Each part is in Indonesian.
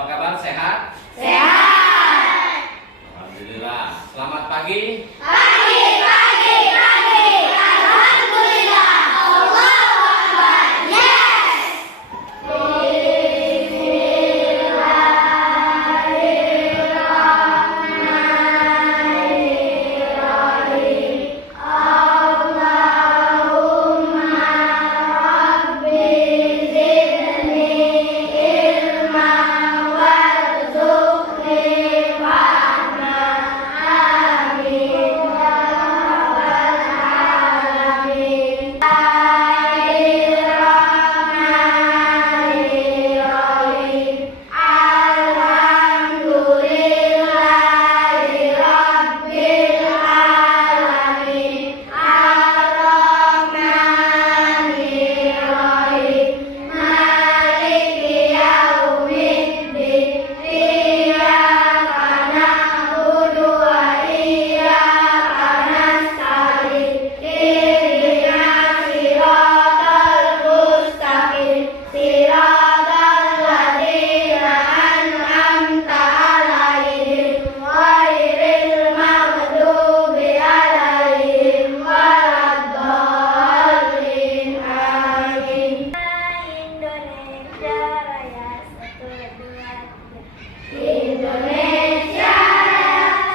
Apa kabar? Sehat? Sehat. Alhamdulillah. Selamat pagi. Pagi. Alhamdulillah. Allahu Akbar. Yes. Bismillahirrahmanirrahim. Allahumma rabbi zidni ilma warzuqni fahma. Amin ya rabbal alamin. Bismillahirrahmanirrahim. Alhamdulillahi rabbil alamin. Ar-Rahmanirrahim. Maliki yaumiddin. Iyyaka na'budu wa iyyaka nasta'in. Ihdinas siratal mustaqim. Siratal ladzina an'amta 'alaihim ghairil maghdubi 'alaihim waladdallin. Amin. Indonesia Raya 1, 2, 3. Indonesia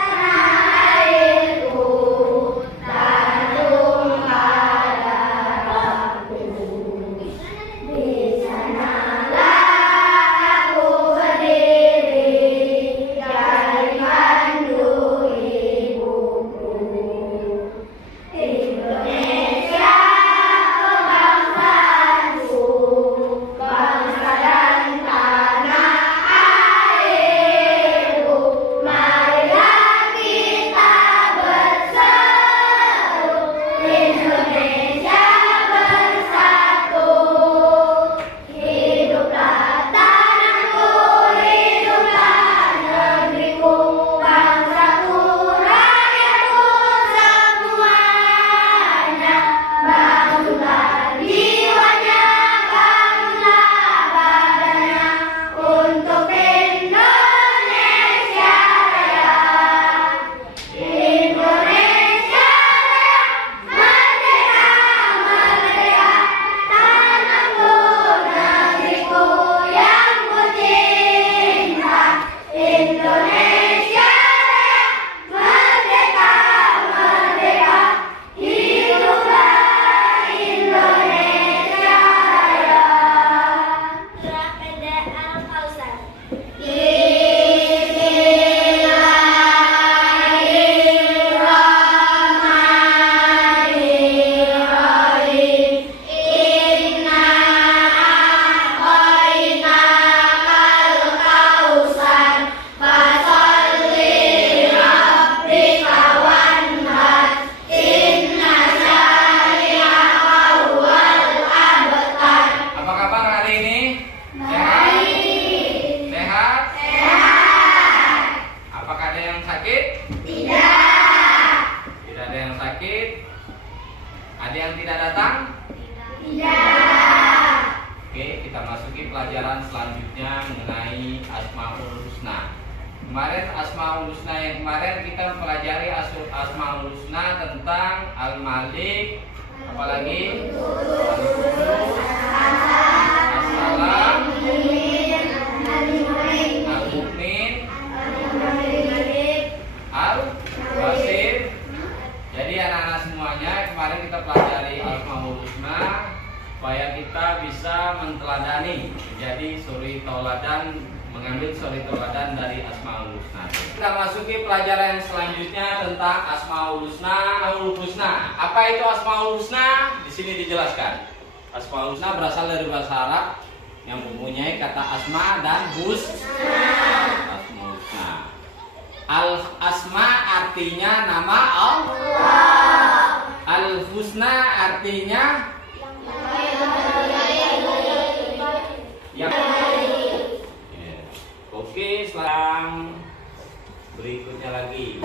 tanah airku, tanjung harapku. Di sanalah aku berdiri, dari pandu ibuku. Indonesia kebangsaanku, bangsa dan tanah airku. Marilah kita berseru, Indonesia bersatu. Hiduplah tanahku, hiduplah negeriku, bangsaku, rakyatku semuanya. Bangunlah jiwanya, bangunlah badannya untuk Indonesia Raya. Indonesia Raya, merdeka, merdeka, tanahku, negeriku yang kucinta. Indonesia Raya, merdeka, merdeka, hiduplah Indonesia Raya. Surah Pendek Al-Kausar. Bismillahirrahmanirrahim. Inna a'tainakal kausar, fasholli lirabbika wanhar. Inna syani'aka huwal abtar. Apa kabar hari ini? Baik. Sehat? Sehat. Apakah ada yang sakit? Tidak. Tidak ada yang sakit. Ada yang tidak datang? Tidak. Oke, kita masuki pelajaran selanjutnya mengenai Asmaul Husna. Kemarin Asmaul Husna yang kemarin kita mempelajari Asmaul Husna tentang Al-Malik, apalagi Al-Qudus, As-Salam, Al-Mu'min, Al-Basir. Jadi anak-anak semuanya kemarin kita pelajari Asmaul Husna supaya kita bisa menteladani, menjadi suri tauladan, mengambil suri tauladan dari Asmaul Husna. Kita masuki pelajaran yang selanjutnya tentang Asmaul Husna. Apa itu Asmaul Husna? Di sini dijelaskan. Asmaul Husna berasal dari bahasa Arab yang mempunyai kata asma dan husna. Asmaul Husna. Al-asma artinya nama Allah. Al-husna artinya yang Oke, selang berikutnya lagi.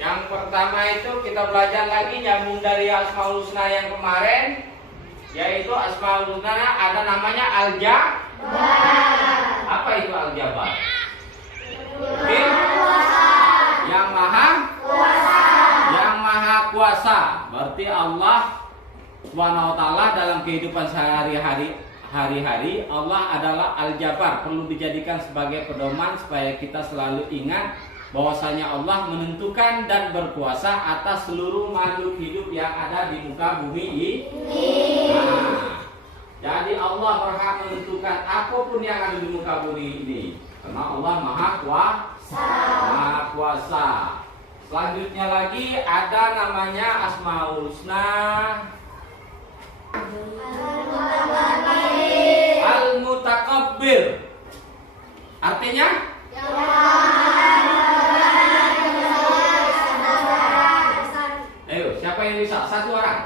Yang pertama itu kita belajar lagi nyambung dari Asmaul Husna yang kemarin, yaitu Asmaul Husna ada namanya Al-Jabbar. itu Al-Jabbar? Oke? Yang maha kuasa. Berarti Allah SWT dalam kehidupan sehari-hari Allah adalah Al-Jabbar. Perlu dijadikan sebagai pedoman supaya kita selalu ingat bahwasanya Allah menentukan dan berkuasa atas seluruh makhluk hidup yang ada di muka bumi ini. Jadi Allah berhak menentukan apapun yang ada di muka bumi ini, karena Allah maha kuasa. Selanjutnya lagi ada namanya Asmaul Husna, Al-Mutakabbir. Artinya? Ayo, siapa yang bisa? Satu orang.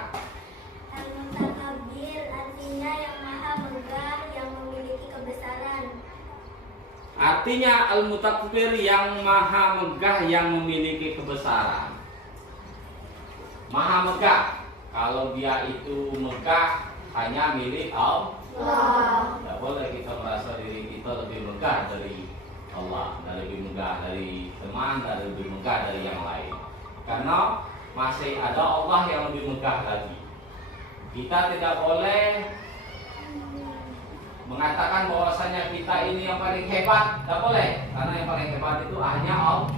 Al-Mutakabbir artinya yang maha megah, yang memiliki kebesaran. Artinya Al-Mutakabbir yang maha megah, yang memiliki kebesaran. Maha megah. Kalau dia itu megah hanya milik Allah. Tidak boleh kita merasa diri kita lebih megah dari Allah, dan lebih megah dari teman, dan lebih megah dari yang lain. Karena masih ada Allah yang lebih megah lagi. Kita tidak boleh mengatakan bahwasanya kita ini yang paling hebat. Tidak boleh, karena yang paling hebat itu hanya Allah.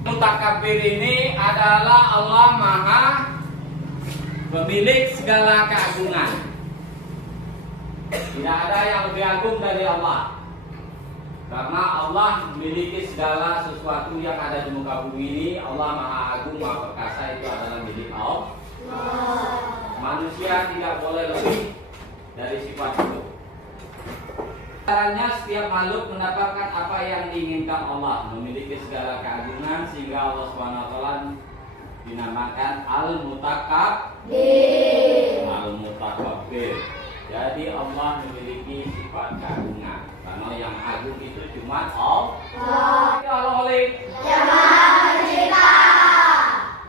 Mutakabbir ini adalah Allah maha pemilik segala keagungan. Tidak ada yang lebih agung dari Allah, karena Allah memiliki segala sesuatu yang ada di muka bumi ini. Allah maha agung, maha perkasa, itu adalah milik Allah. Manusia tidak boleh lebih dari sifat itu. Caranya setiap makhluk mendapatkan apa yang diinginkan Allah, memiliki segala keagungan, sehingga Allah SWT dinamakan Al-Mutakabbir. Jadi Allah memiliki sifat keagungan, karena yang agung itu cuma Allah.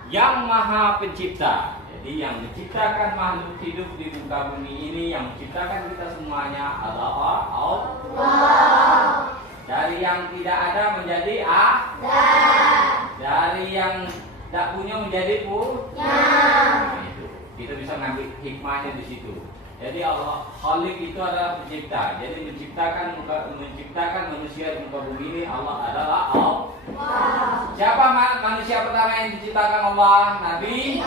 Yang maha pencipta. Jadi yang menciptakan makhluk hidup di muka bumi ini, yang menciptakan kita semuanya adalah Allah. Dari yang tidak ada menjadi ada. Dari yang tidak punya menjadi punya. Nah, itu. Kita bisa ngambil hikmahnya di situ. Jadi Allah Khalik itu adalah pencipta. Jadi menciptakan manusia di muka bumi ini Allah adalah Allah. Siapa manusia pertama yang diciptakan Allah? Nabi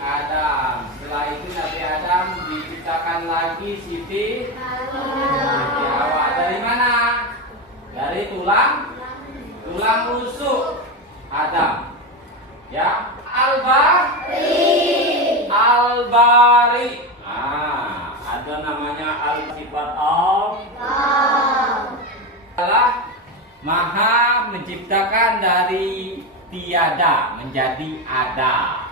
Adam. Setelah itu Nabi Adam diciptakan lagi Siti Hawa. Dari mana? Dari tulang rusuk Adam. Ya, Al-Bari. Nah, ada namanya Al-Sifat Allah. Adalah maha menciptakan dari tiada menjadi ada.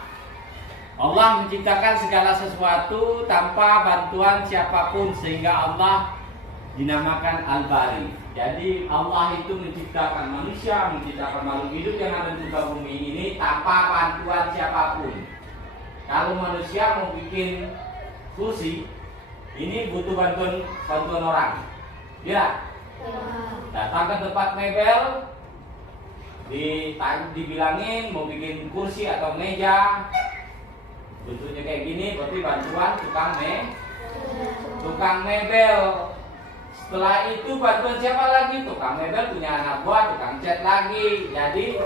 Allah menciptakan segala sesuatu tanpa bantuan siapapun, sehingga Allah dinamakan Al-Bari. Jadi Allah itu menciptakan manusia, menciptakan makhluk hidup yang ada di muka bumi ini tanpa bantuan siapapun. Kalau manusia mau bikin kursi, ini butuh bantuan orang. Ya. Datang ke tempat mebel, dibilangin mau bikin kursi atau meja, bentuknya kayak gini, berarti bantuan tukang mebel. Setelah itu bantuan siapa lagi? Tukang mebel punya anak buah, tukang cat lagi. Jadi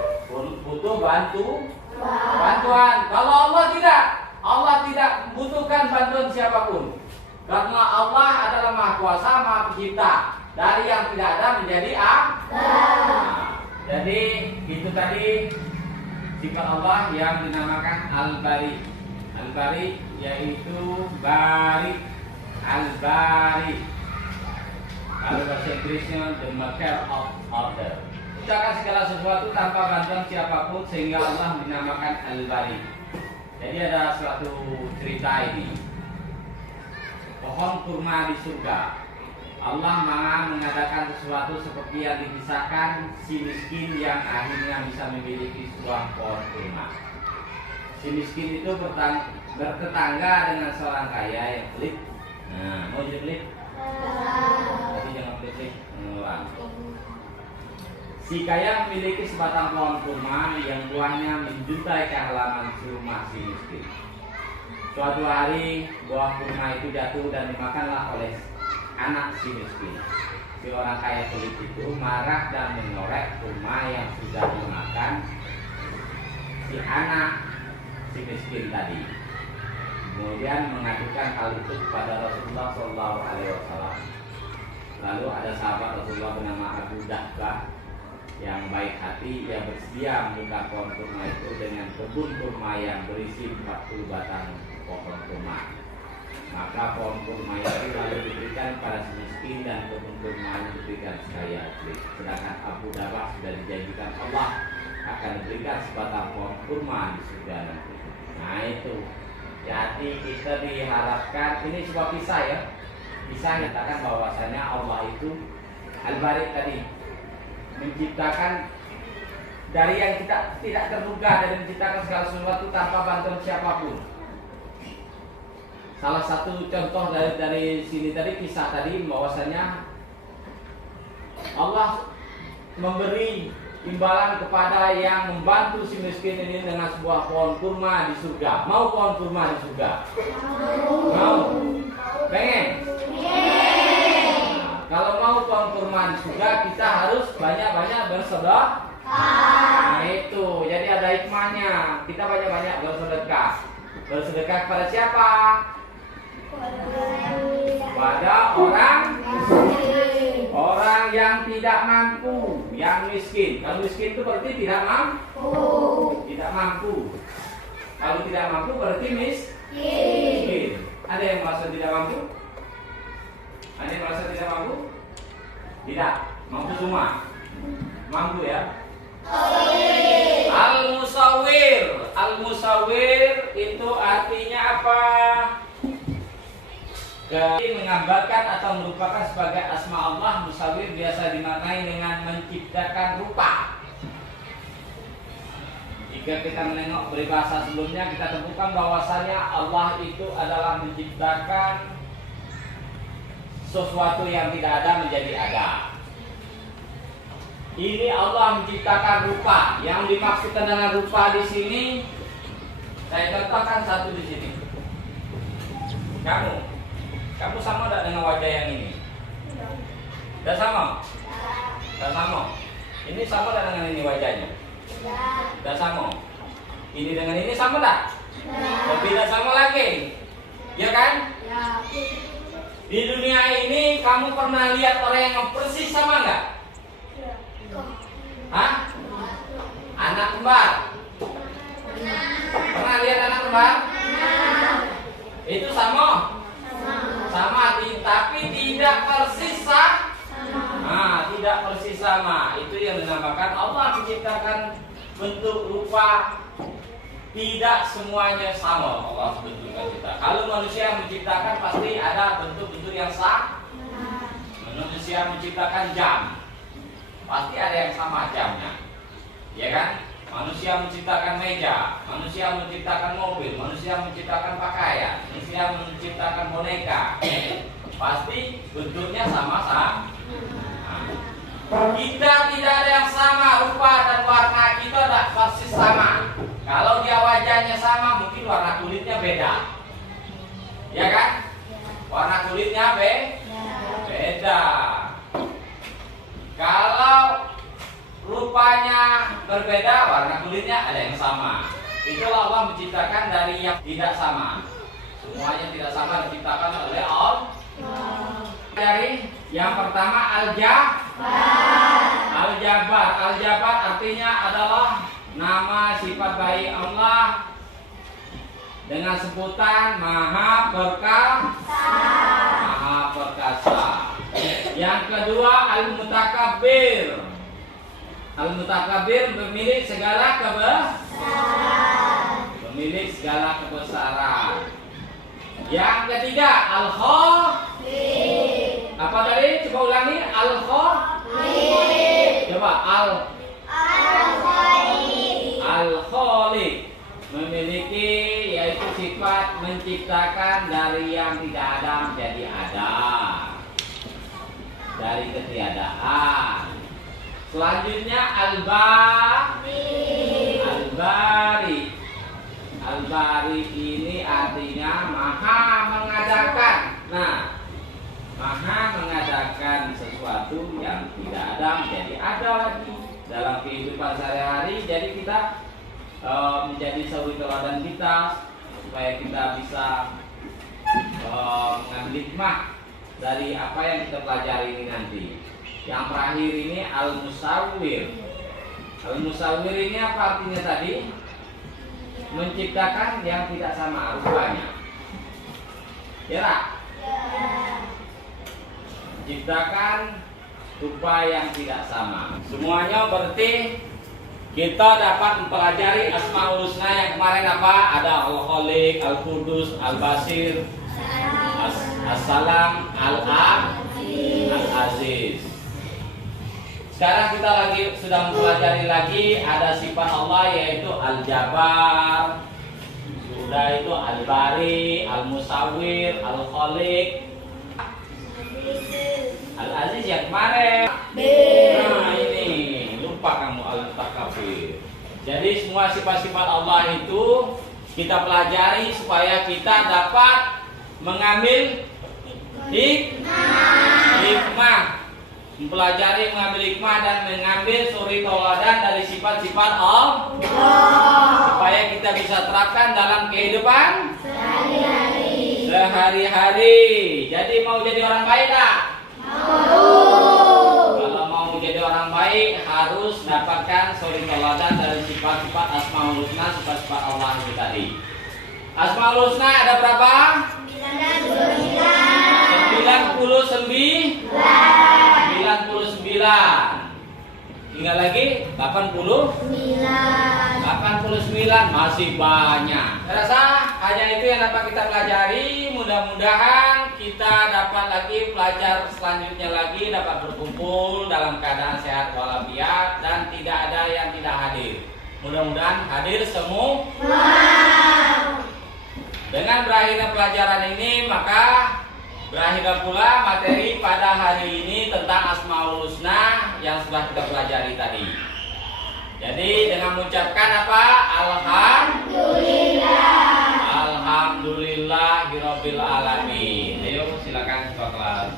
butuh bantuan. Kalau Allah tidak membutuhkan bantuan siapapun, karena Allah adalah maha kuasa, maha pencipta. Dari yang tidak ada menjadi ada. Jadi itu tadi sifat Allah yang dinamakan Al-Bari. Al-Bari yaitu Bari. Al-Bari. Kalau bahasa Inggrisnya the maker of order. Menciptakan segala sesuatu tanpa bantuan siapapun, sehingga Allah dinamakan Al-Bari. Jadi ada suatu cerita ini. Pohon kurma di surga. Allah maha mengadakan sesuatu seperti yang dikisahkan si miskin yang akhirnya bisa memiliki sebuah pohon kurma. Si miskin itu bertetangga dengan seorang kaya yang pelit Nah, mau jadi pelit? Tapi jangan pelit. Ulang. Si kaya memiliki sebatang pohon kurma yang buahnya menjuntai ke halaman rumah si miskin. Suatu hari buah kurma itu jatuh dan dimakanlah oleh anak si miskin. Si orang kaya pelit itu marah dan menoreh kurma yang sudah dimakan si anak si miskin tadi. Kemudian mengadukan hal itu kepada Rasulullah SAW. Lalu ada sahabat Rasulullah bernama Abu Dahbah yang baik hati, ia bersedia membuka pohon kurma itu dengan kebun kurma yang berisi 40 batang pohon kurma. Maka pohon kurma itu lalu diberikan pada si miskin dan kebun kurma diberikan sekaya. Sedangkan Abu Dahbah sudah dijanjikan Allah akan diberikan sebatang pohon kurma di surga nanti. Nah itu. Jadi kita diharapkan, ini sebuah kisah ya. Kisah menyatakan bahwasanya Allah itu Al-Bari tadi menciptakan dari yang kita tidak terduga, dari menciptakan segala sesuatu tanpa bantuan siapapun. Salah satu contoh dari sini tadi, kisah tadi, bahwasanya Allah memberi imbalan kepada yang membantu si miskin ini dengan sebuah pohon kurma di surga. Mau pohon kurma di surga? Mau? Pengen? Nah, kalau mau pohon kurma di surga, kita harus banyak-banyak bersedekah. Nah itu, jadi ada hikmahnya. Kita banyak-banyak bersedekah. Bersedekah kepada siapa? Pada orang yang tidak mampu, yang miskin. Kalau miskin itu berarti tidak mampu. Tidak mampu. Kalau tidak mampu berarti miskin. Ada yang merasa tidak mampu? Ada yang merasa tidak mampu? Tidak, mampu semua. Mampu ya. Al-musawwir. Al-musawwir itu artinya apa? Menggambarkan atau merupakan sebagai asma Allah. Musawwir biasa dimaknai dengan menciptakan rupa. Jika kita menengok peribahasa sebelumnya, kita temukan bahwasanya Allah itu adalah menciptakan sesuatu yang tidak ada menjadi ada. Ini Allah menciptakan rupa. Yang dimaksudkan dengan rupa di sini, saya contohkan satu di sini. Kamu sama tidak dengan wajah yang ini? Tidak sama? Tidak sama. Ini sama tidak dengan ini wajahnya? Tidak sama. Ini dengan ini sama tak? Tidak sama lagi. Ya kan? Di dunia ini kamu pernah lihat orang yang persis sama enggak? Hah? Anak kembar? Pernah lihat anak kembar? Itu sama? Sama, tapi tidak persis sama. Nah, tidak persis sama. Itu yang dinamakan Allah menciptakan bentuk rupa. Tidak semuanya sama Allah bentukkan kita. Kalau manusia menciptakan pasti ada bentuk-bentuk yang sama. Manusia menciptakan jam, pasti ada yang sama jamnya, ya kan? Manusia menciptakan meja, manusia menciptakan mobil, manusia menciptakan pakaian, manusia menciptakan boneka, pasti bentuknya sama-sama. Kita tidak ada yang sama, rupa dan warna kita tidak persis sama. Kalau dia wajahnya sama, mungkin warna kulitnya beda, ya kan? Warna kulitnya beda. Kalau rupanya berbeda, warna kulitnya ada yang sama. Itulah Allah menciptakan dari yang tidak sama. Semuanya tidak sama diciptakan oleh Allah. Dari yang pertama Al-Jabbar. Al-Jabbar artinya adalah nama sifat baik Allah dengan sebutan Maha Perkasa. Yang kedua Al-Mutakabbir. Al-Mutakabbir pemilik segala kebesaran. Yang ketiga Al-Khaliq. Apa tadi? Coba ulangi. Al-Khaliq. Coba Al-Khaliq. Memiliki yaitu sifat menciptakan dari yang tidak ada menjadi ada, dari ketiadaan. Selanjutnya Al-Bari. Al-Bari ini artinya maha mengadakan. Nah, maha mengadakan sesuatu yang tidak ada menjadi ada lagi dalam kehidupan sehari-hari. Jadi kita menjadi suri teladan kita supaya kita bisa mengambil hikmah dari apa yang kita pelajari ini nanti. Yang terakhir ini Al-Musawwir. Al-Musawwir ini apa artinya tadi? Menciptakan yang tidak sama rupanya. Ya. Menciptakan rupa yang tidak sama. Semuanya berarti kita dapat mempelajari Asmaul Husna yang kemarin apa? Ada Al-Khaliq, Al-Qudus, Al-Basir, As-Salam, Al-Aziz. Sekarang kita sedang mempelajari lagi ada sifat Allah yaitu Al-Jabbar. Sudah itu Al-Bari, Al-Musawwir, Al-Khaliq, Al-Aziz yang kemarin. Nah ini lupa kamu Al-Takabir. Jadi semua sifat-sifat Allah itu kita pelajari supaya kita dapat mengambil hikmah. Mempelajari mengambil hikmah dan mengambil suri tauladan dari sifat-sifat Allah supaya kita bisa terapkan dalam kehidupan sehari-hari. Jadi mau jadi orang baik tak? Kalau mau jadi orang baik harus dapatkan suri tauladan dari sifat-sifat Asmaul Husna, sifat-sifat Allah itu tadi. Asmaul Husna ada berapa? 99. Tinggal lagi 89. Masih banyak. Saya rasa hanya itu yang dapat kita pelajari. Mudah-mudahan kita dapat lagi belajar selanjutnya lagi, dapat berkumpul dalam keadaan sehat walafiat dan tidak ada yang tidak hadir. Mudah-mudahan hadir semua. Dengan berakhirnya pelajaran ini maka berakhir pula materi pada hari ini tentang Asmaul Husna yang sudah kita pelajari tadi. Jadi dengan mengucapkan apa? Alhamdulillahirabbil alamin. Ayo silakan ketua kelas.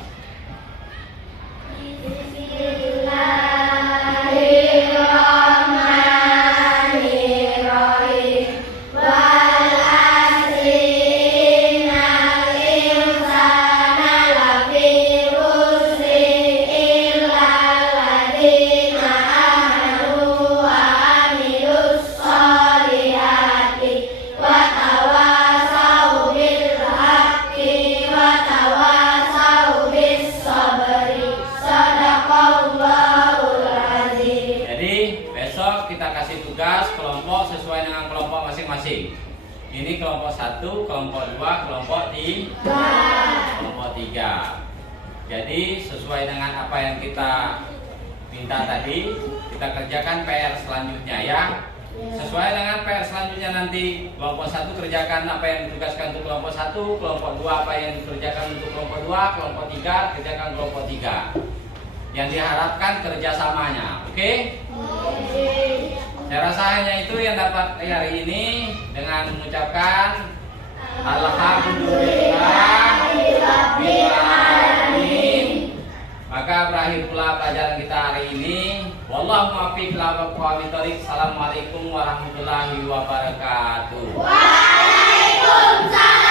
Ini kelompok 1, kelompok 2, kelompok 3. Jadi sesuai dengan apa yang kita minta tadi, kita kerjakan PR selanjutnya ya. Sesuai dengan PR selanjutnya nanti, kelompok 1 kerjakan apa yang ditugaskan untuk kelompok 1, kelompok 2 apa yang dikerjakan untuk kelompok 2, kelompok 3 kerjakan kelompok 3. Yang diharapkan kerjasamanya, oke? Saya rasa hanya itu yang dapat hari ini dengan mengucapkan Alhamdulillahirrahmanirrahim. Maka berakhir pula pelajaran kita hari ini. Wallahu muwaffiq ila aqwamit thoriq. Assalamualaikum warahmatullahi wabarakatuh. Waalaikumsalam.